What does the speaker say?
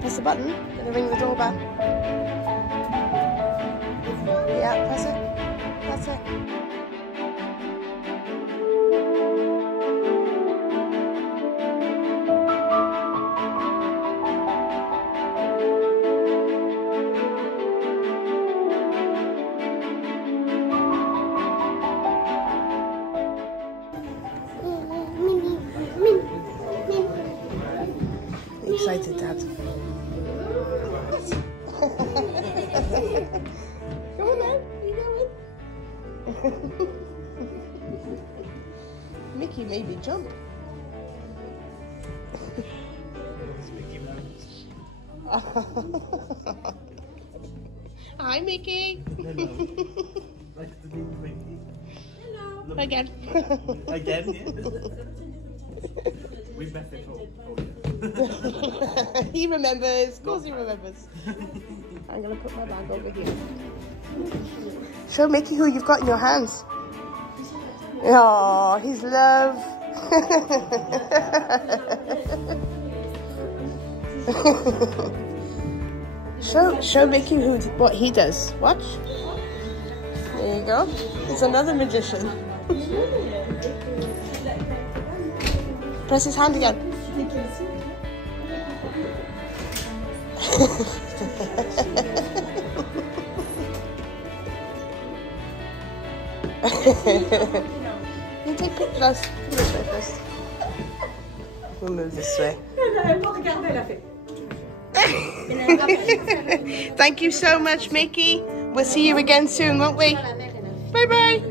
press the button. Gonna ring the doorbell. Yeah, press it. That's it. Excited, Dad. Come on then, you going? Mickey maybe jump. Hi, Mickey. Hello. Nice to meet Mickey. Hello. Again. Again, yeah. We met before. He remembers. Of course he remembers. I'm going to put my bag over here. Show Mickey who you've got in your hands. Oh, his love. Show Mickey what he does. Watch. There you go. It's another magician. Press his hand again. You take pictures. Come this way first. We'll move this way. Thank you so much, Mickey. We'll see you again soon, won't we? Bye bye.